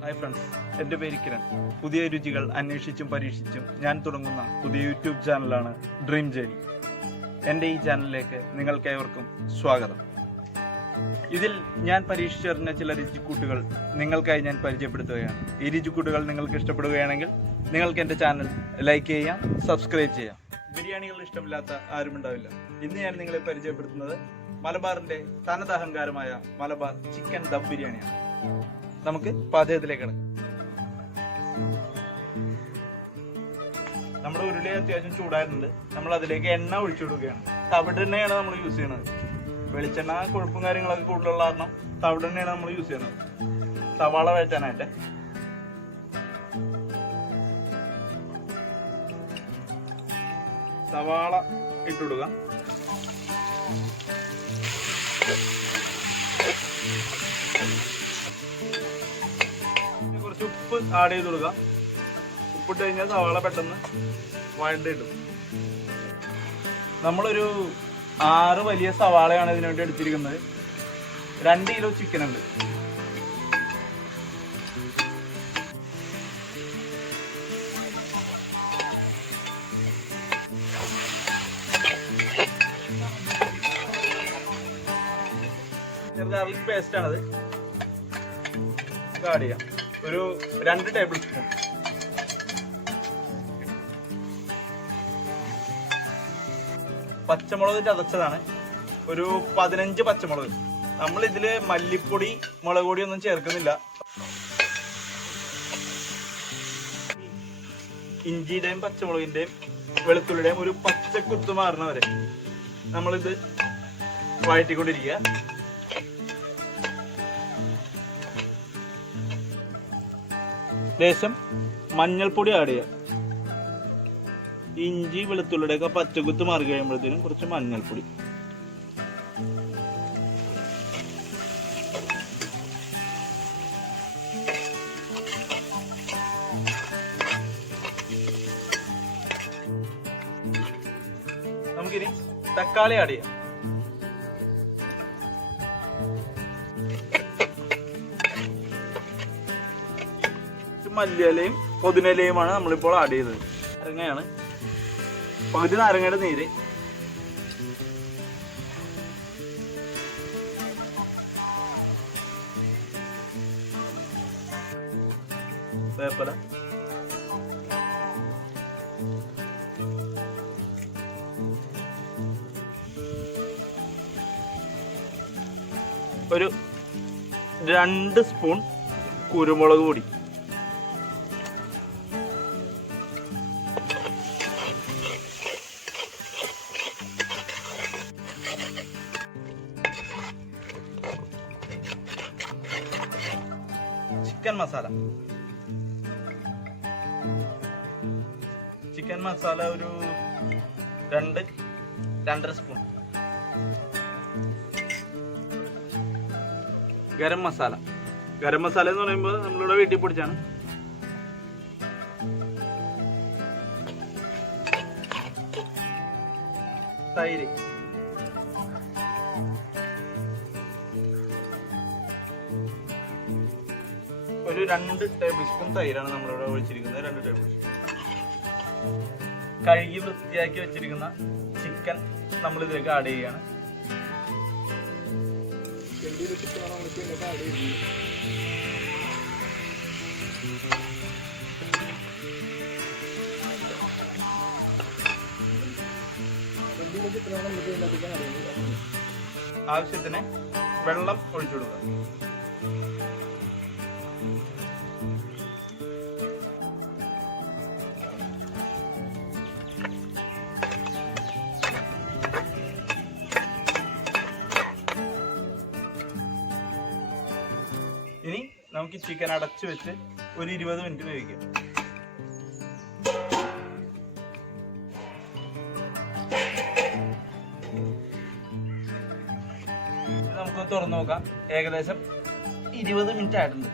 Hi friends, എൻ്റെ പേര് കിരൺ. പുതിയ രുചികൾ അന്വേഷിച്ചും പരീക്ഷിച്ചും ഞാൻ തുടങ്ങുന്ന പുതിയ യൂട്യൂബ് ചാനലാണ് ഡ്രീം ജേണി. എൻ്റെ ഈ ചാനലിലേക്ക് നിങ്ങൾക്കേവർക്കും സ്വാഗതം. ഇതിൽ ഞാൻ പരീക്ഷിച്ചറിഞ്ഞ ചില രുചിക്കൂട്ടുകൾ നിങ്ങൾക്കായി ഞാൻ പരിചയപ്പെടുത്തുകയാണ്. ഈ രുചിക്കൂട്ടുകൾ നിങ്ങൾക്ക് ഇഷ്ടപ്പെടുകയാണെങ്കിൽ നിങ്ങൾക്ക് എൻ്റെ ചാനൽ ലൈക്ക് ചെയ്യാം, സബ്സ്ക്രൈബ് ചെയ്യാം. ബിരിയാണികൾ ഇഷ്ടമില്ലാത്ത ആരുമുണ്ടാവില്ല. ഇന്ന് ഞാൻ നിങ്ങളെ പരിചയപ്പെടുത്തുന്നത് മലബാറിൻ്റെ തനതഹങ്കാരമായ മലബാർ ചിക്കൻ ദം ബിരിയാണിയാണ്. നമുക്ക് പാചകത്തിലേക്ക് കിടക്കാം. നമ്മുടെ ഉരുളി അത്യാവശ്യം ചൂടായിട്ടുണ്ട്. നമ്മൾ അതിലേക്ക് എണ്ണ ഒഴിച്ചു കൊടുക്കുകയാണ്. തവിടെണ്ണയാണ് നമ്മൾ യൂസ് ചെയ്യുന്നത്. വെളിച്ചെണ്ണ കൊഴുപ്പും കാര്യങ്ങളൊക്കെ കൂടുതലുള്ള കാരണം തവിടെണ്ണയാണ് നമ്മൾ യൂസ് ചെയ്യുന്നത്. സവാള വഴറ്റാനായിട്ട് സവാള ഇട്ടുകൊടുക്കുക. കുറച്ച് ഉപ്പ് ആഡ് ചെയ്ത് കൊടുക്കുക. ഉപ്പിട്ട് കഴിഞ്ഞാൽ സവാള പെട്ടെന്ന് വഴണ്ടിടും. നമ്മളൊരു 6 വലിയ സവാളയാണ് ഇതിനു വേണ്ടി എടുത്തിരിക്കുന്നത്. 2 കിലോ ചിക്കൻ ഉണ്ട്. ഗാർലിക് പേസ്റ്റ് ആണത്. ആഡ് ചെയ്യാം. ഒരു 2 ടേബിൾ സ്പൂൺ. പച്ചമുളക് ചതച്ചതാണ്. ഒരു 15 പച്ചമുളക്. നമ്മൾ ഇതില് മല്ലിപ്പൊടി, മുളക് പൊടി ഒന്നും ചേർക്കുന്നില്ല. ഇഞ്ചിയുടെയും പച്ചമുളകിന്റെയും വെളുത്തുള്ളിയുടെയും ഒരു പച്ചക്കുത്ത് മാറുന്ന വരെ നമ്മളിത് വഴറ്റിക്കൊണ്ടിരിക്കുക. ലേശം മഞ്ഞൾപ്പൊടി ആഡ് ചെയ്യാം. ഇഞ്ചി വെളുത്തുള്ളിയുടെ ഒക്കെ പച്ചക്കുത്ത് മാറി കഴിയുമ്പോഴത്തേനും കുറച്ച് മഞ്ഞൾപ്പൊടി. നമുക്കിനി തക്കാളി ആഡ് ചെയ്യാം. മല്ലിയിലയും പുതിനയിലയുമാണ് നമ്മളിപ്പോൾ ആഡ് ചെയ്തത്. നാരങ്ങയാണ്, പകുതി നാരങ്ങയുടെ നീര്. വേപ്പില, ഒരു 2 സ്പൂൺ കുരുമുളക് പൊടി. ചിക്കൻ മസാല ഒരു 2-2.5 സ്പൂൺ. ഗരം മസാല എന്ന് പറയുമ്പോൾ നമ്മളിവിടെ വീട്ടിൽ പൊടിച്ചാണ്. തൈര്, ഒരു 2 ടേബിൾ സ്പൂൺ തൈരാണ് നമ്മളിവിടെ ഒഴിച്ചിരിക്കുന്നത്. 2 ടേബിൾ സ്പൂൺ. കഴുകി വൃത്തിയാക്കി വെച്ചിരിക്കുന്ന ചിക്കൻ നമ്മൾ ഇതിലേക്ക് ആഡ് ചെയ്യുകയാണ്. ആവശ്യത്തിന് വെള്ളം ഒഴിച്ചു കൊടുക്കുക. ഇനി നമുക്ക് ചിക്കൻ അടച്ചു വെച്ച് ഒരു 20 മിനിറ്റ് വേവിക്കാം. നമുക്ക് തുറന്നു നോക്കാം. ഏകദേശം 20 മിനിറ്റ് ആയിട്ടുണ്ട്.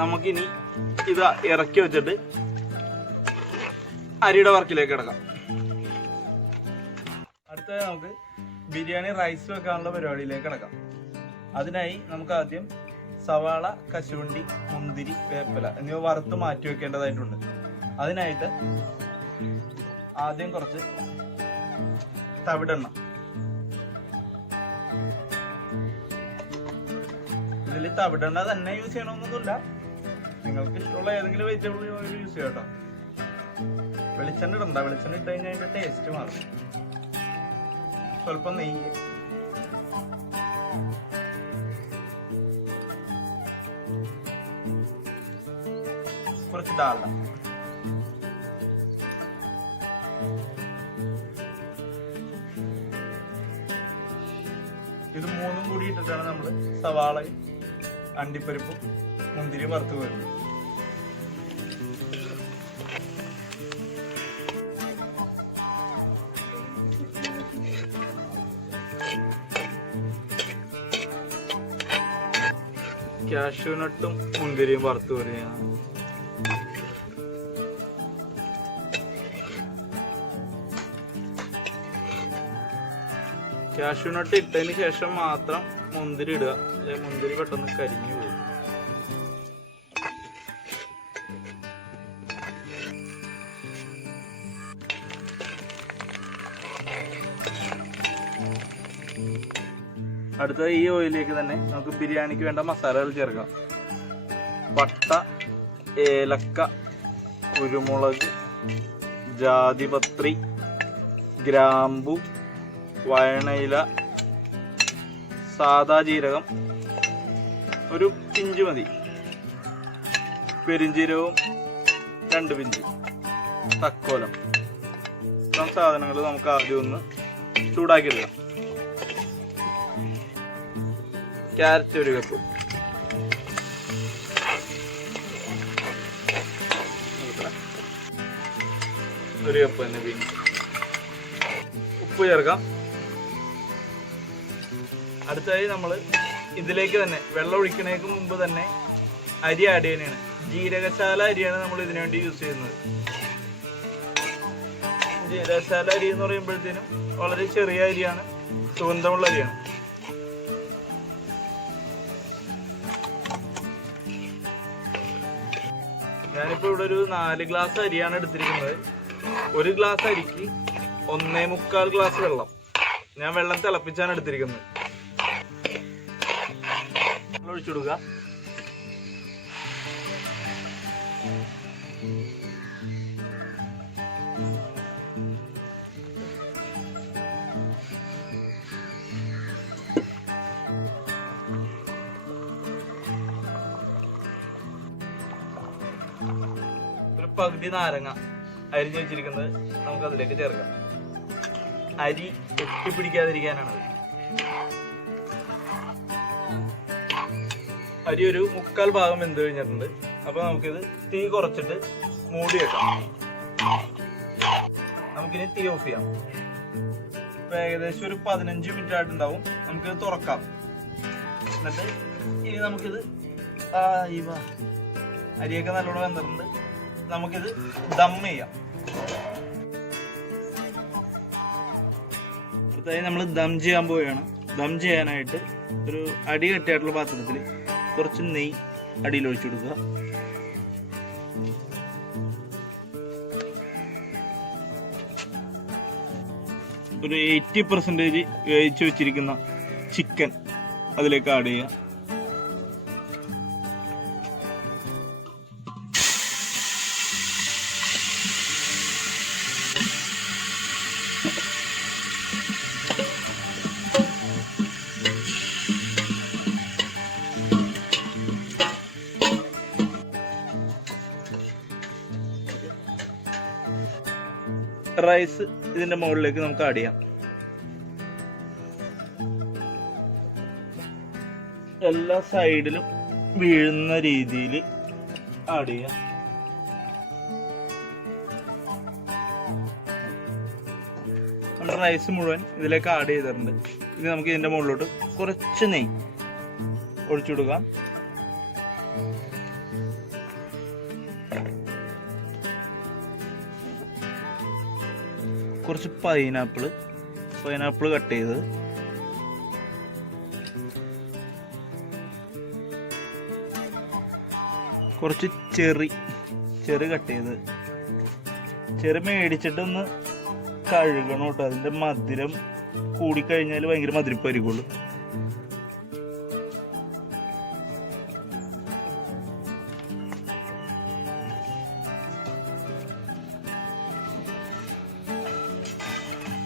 നമുക്കിനി ഇത് ഇറക്കി വെച്ചിട്ട് അരിയുടെ വർക്കിലേക്ക് കിടക്കാം. അടുത്തത് നമുക്ക് ബിരിയാണി റൈസ് വെക്കാനുള്ള പരിപാടിയിലേക്ക് കിടക്കാം. അതിനായി നമുക്ക് ആദ്യം സവാള, കശുവണ്ടി, മുന്തിരി, വേപ്പില എന്നിവ വറുത്ത് മാറ്റി വെക്കേണ്ടതായിട്ടുണ്ട്. അതിനായിട്ട് ആദ്യം കുറച്ച് തവിടെണ്ണ, ഇതിൽ തവിടെണ്ണ തന്നെ യൂസ് ചെയ്യണമെന്നൊന്നുമില്ല, നിങ്ങൾക്ക് ഇഷ്ടമുള്ള ഏതെങ്കിലും വെജിറ്റബിൾ ഓയിൽ യൂസ് ചെയ്യാം കേട്ടോ. വെളിച്ചെണ്ണ ഇടണ്ട, വെളിച്ചെണ്ണ ഇട്ട് കഴിഞ്ഞാൽ അതിന്റെ ടേസ്റ്റ് മാറും. സ്വല്പം നെയ്യ്, കുറച്ച് ഡാൽഡ, ഇത് മൂന്നും കൂടി ഇട്ടിട്ടാണ് നമ്മൾ സവാളയും അണ്ടിപ്പരിപ്പും മുന്തിരി വറുത്ത് വരുന്നത്. കാഷ്യൂനട്ടും മുന്തിരിയും വറുത്ത് വരികയാണ്. കാഷ്യൂനട്ട് ഇട്ടതിന് ശേഷം മാത്രം മുന്തിരി ഇടുക, അല്ലെങ്കിൽ മുന്തിരി പെട്ടെന്ന് കരിഞ്ഞു പോകും. അടുത്ത ഈ ഓയിലേക്ക് തന്നെ നമുക്ക് ബിരിയാണിക്ക് വേണ്ട മസാലകൾ ചേർക്കാം. പട്ട, ഏലക്ക, കുരുമുളക്, ജാതിപത്രി, ഗ്രാമ്പു, വയണയില, സാദാ ജീരകം ഒരു പിഞ്ച് മതി, പെരിഞ്ജീരകവും 2 പിഞ്ച്, തക്കോലം. ഇത്രയും സാധനങ്ങൾ നമുക്ക് ആദ്യം ഒന്ന് ചൂടാക്കിയെടുക്കാം. ക്യാരറ്റ് 1 കപ്പ്, തന്നെ ബീൻസ്, ഉപ്പ് ചേർക്കാം. അടുത്തതായി നമ്മൾ ഇതിലേക്ക് തന്നെ വെള്ളം ഒഴിക്കുന്നതിന് മുമ്പ് തന്നെ അരി ആഡ് ചെയ്യുന്നതാണ്. ജീരകശാല അരിയാണ് നമ്മൾ ഇതിനു വേണ്ടി യൂസ് ചെയ്യുന്നത്. ജീരകശാല അരി എന്ന് പറയുമ്പോഴത്തേനും വളരെ ചെറിയ അരിയാണ്, സുഗന്ധമുള്ള അരിയാണ്. ഞാനിപ്പോൾ ഇവിടെ ഒരു 4 ഗ്ലാസ് അരിയാണ് എടുത്തിരിക്കുന്നത്. 1 ഗ്ലാസ് അരിക്ക് 1.25 ഗ്ലാസ് വെള്ളം. ഞാൻ വെള്ളം തിളപ്പിച്ചാണ് എടുത്തിരിക്കുന്നത്. ഒഴിച്ചു കൊടുക്കുക. ഒരു പകുതി നാരങ്ങ അരിഞ്ഞു വെച്ചിരിക്കുന്നത് നമുക്ക് അതിലേക്ക് ചേർക്കാം. അരി ഒട്ടിപ്പിടിക്കാതിരിക്കാനാണത്. അരി ഒരു 3/4 ഭാഗം വെന്ത് കഴിഞ്ഞിട്ടുണ്ട്. അപ്പൊ നമുക്കിത് തീ കുറച്ചിട്ട് മൂടി വെക്കാം. നമുക്കിനി തീ ഓഫ് ചെയ്യാം. ഇപ്പൊ ഏകദേശം ഒരു 15 മിനിറ്റ് ആയിട്ടുണ്ടാവും. നമുക്കിത് തുറക്കാം. എന്നിട്ട് ഇനി നമുക്കിത് അരിയൊക്കെ നല്ലോണം വെന്തിട്ടുണ്ട്. നമുക്കിത് ദം ചെയ്യാം. അടുത്തായി നമ്മൾ ദം ചെയ്യാൻ പോവുകയാണ്. ദം ചെയ്യാനായിട്ട് ഒരു അടി കെട്ടിയായിട്ടുള്ള പാത്രത്തിൽ കുറച്ച് നെയ്യ് അടിയിൽ ഒഴിച്ചു കൊടുക്കുക. ഒരു 80% വേവിച്ച് വെച്ചിരിക്കുന്ന ചിക്കൻ അതിലേക്ക് ആഡ് ചെയ്യുക. റൈസ് ഇതിന്റെ മുകളിലേക്ക് നമുക്ക് ആഡ് ചെയ്യാം. എല്ലാ സൈഡിലും വീഴുന്ന രീതിയിൽ ആഡ് ചെയ്യാം. നമ്മുടെ റൈസ് മുഴുവൻ ഇതിലേക്ക് ആഡ് ചെയ്തിട്ടുണ്ട്. ഇനി നമുക്ക് ഇതിന്റെ മുകളിലോട്ട് കുറച്ച് നെയ്യ് ഒഴിച്ചു കൊടുക്കാം. കുറച്ച് പൈനാപ്പിൾ കട്ട് ചെയ്ത്, കുറച്ച് ചെറി കട്ട് ചെയ്ത്, ചെറി മേടിച്ചിട്ടൊന്ന് കഴുകണം കേട്ടോ. അതിൻ്റെ മധുരം കൂടിക്കഴിഞ്ഞാൽ ഭയങ്കര മധുരപ്പായിരിക്കുള്ളൂ.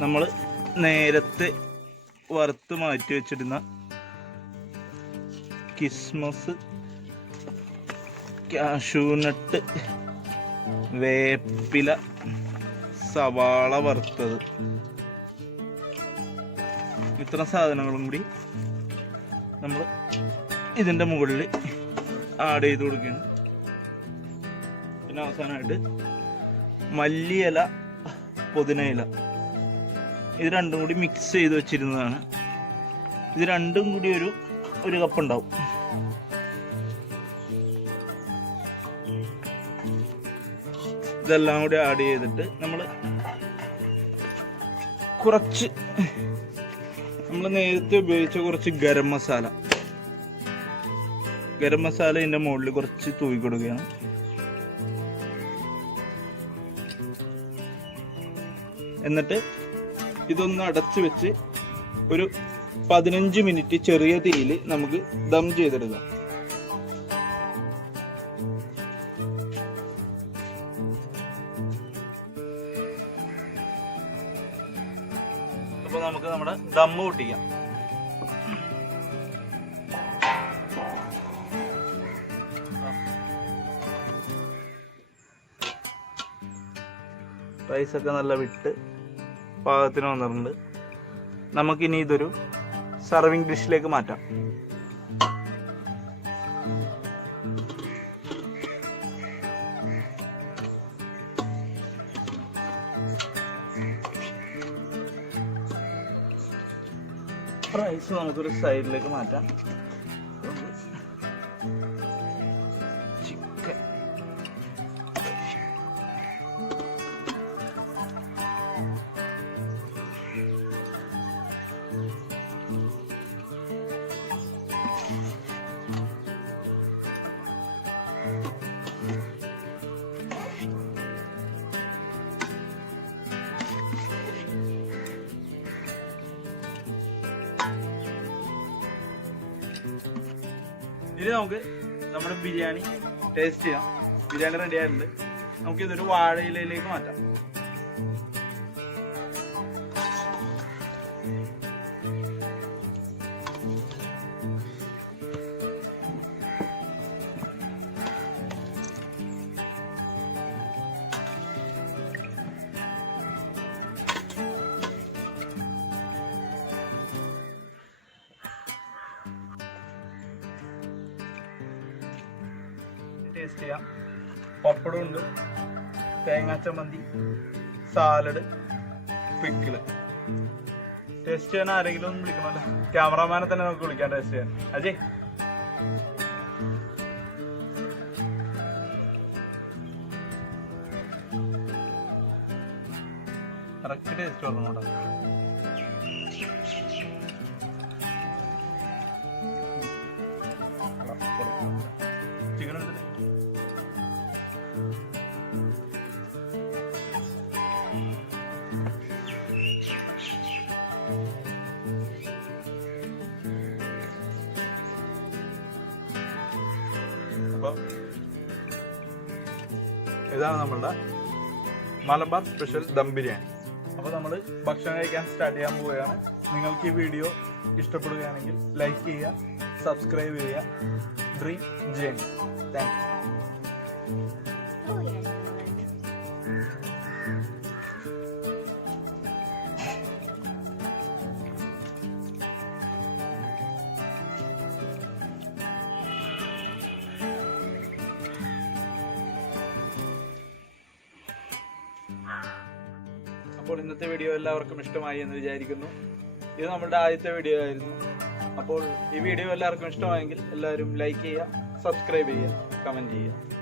നമ്മൾ നേരത്തെ വറുത്ത് മാറ്റി വെച്ചിരുന്ന കിസ്മസ്, കാഷ്യൂനട്ട്, വേപ്പില, സവാള വറുത്തത്, ഇത്ര സാധനങ്ങളും കൂടി നമ്മൾ ഇതിൻ്റെ മുകളിൽ ആഡ് ചെയ്ത് കൊടുക്കുകയാണ്. പിന്നെ അവസാനമായിട്ട് മല്ലിയില, പുതിനയില, ഇത് രണ്ടും കൂടി മിക്സ് ചെയ്ത് വെച്ചിരുന്നതാണ്. ഇത് രണ്ടും കൂടി ഒരു കപ്പ് ഉണ്ടാവും. ഇതെല്ലാം കൂടി ആഡ് ചെയ്തിട്ട് നമ്മൾ നേരത്തെ ഉപയോഗിച്ച കുറച്ച് ഗരം മസാല ഇതിൻ്റെ മുകളിൽ കുറച്ച് തൂവി കൊടുക്കുകയാണ്. എന്നിട്ട് ഇതൊന്ന് അടച്ചു വെച്ച് ഒരു 15 മിനിറ്റ് ചെറിയ തീയിൽ നമുക്ക് ദം ചെയ്തെടുക്കാം. അപ്പോൾ നമുക്ക് നമ്മുടെ ദമ്മ് പൊട്ടിക്കാം. റൈസൊക്കെ നല്ല വിട്ട് പാകത്തിന് വന്നിട്ടുണ്ട്. നമുക്കിനി ഇതൊരു സർവിങ് ഡിഷിലേക്ക് മാറ്റാം. റൈസ് നമുക്കൊരു സൈഡിലേക്ക് മാറ്റാം. ചിക്കൻ, ഇനി നമുക്ക് നമ്മുടെ ബിരിയാണി ടേസ്റ്റ് ചെയ്യാം. ബിരിയാണി റെഡി ആയിട്ടുണ്ട്. നമുക്ക് ഇതൊരു വാഴയിലയിലേക്ക് മാറ്റാം. ടേസ്റ്റ് ചെയ്യാം. പപ്പടം ഉണ്ട്, തേങ്ങാച്ചമ്മന്തി, സാലഡ്, പിക്കിള്. ടേസ്റ്റ് ചെയ്യാൻ ആരെങ്കിലും ഒന്ന് വിളിക്കണമല്ലോ. ക്യാമറമാനെ തന്നെ നമുക്ക് വിളിക്കാം ടേസ്റ്റ് ചെയ്യാൻ. അജയ്, കറക്റ്റ് ടേസ്റ്റ് വരണം കേട്ടോ. ചിക്കൻ എടുത്തിട്ട് അപ്പോൾ ഇതാണ് നമ്മളുടെ മലബാർ സ്പെഷ്യൽ ദം ബിരിയാണി. അപ്പോൾ നമ്മൾ ഭക്ഷണം കഴിക്കാൻ സ്റ്റാർട്ട് ചെയ്യാൻ പോവുകയാണ്. നിങ്ങൾക്ക് ഈ വീഡിയോ ഇഷ്ടപ്പെടുകയാണെങ്കിൽ ലൈക്ക് ചെയ്യുക, സബ്സ്ക്രൈബ് ചെയ്യുക. Dream journey. Thank you. അപ്പോൾ ഇന്നത്തെ വീഡിയോ എല്ലാവർക്കും ഇഷ്ടമായി എന്ന് വിചാരിക്കുന്നു. ഇത് നമ്മുടെ ആദ്യത്തെ വീഡിയോ ആയിരുന്നു. അപ്പോൾ ഈ വീഡിയോ എല്ലാവർക്കും ഇഷ്ടമായെങ്കിൽ എല്ലാവരും ലൈക്ക് ചെയ്യുക, സബ്സ്ക്രൈബ് ചെയ്യുക, കമൻറ്റ് ചെയ്യുക.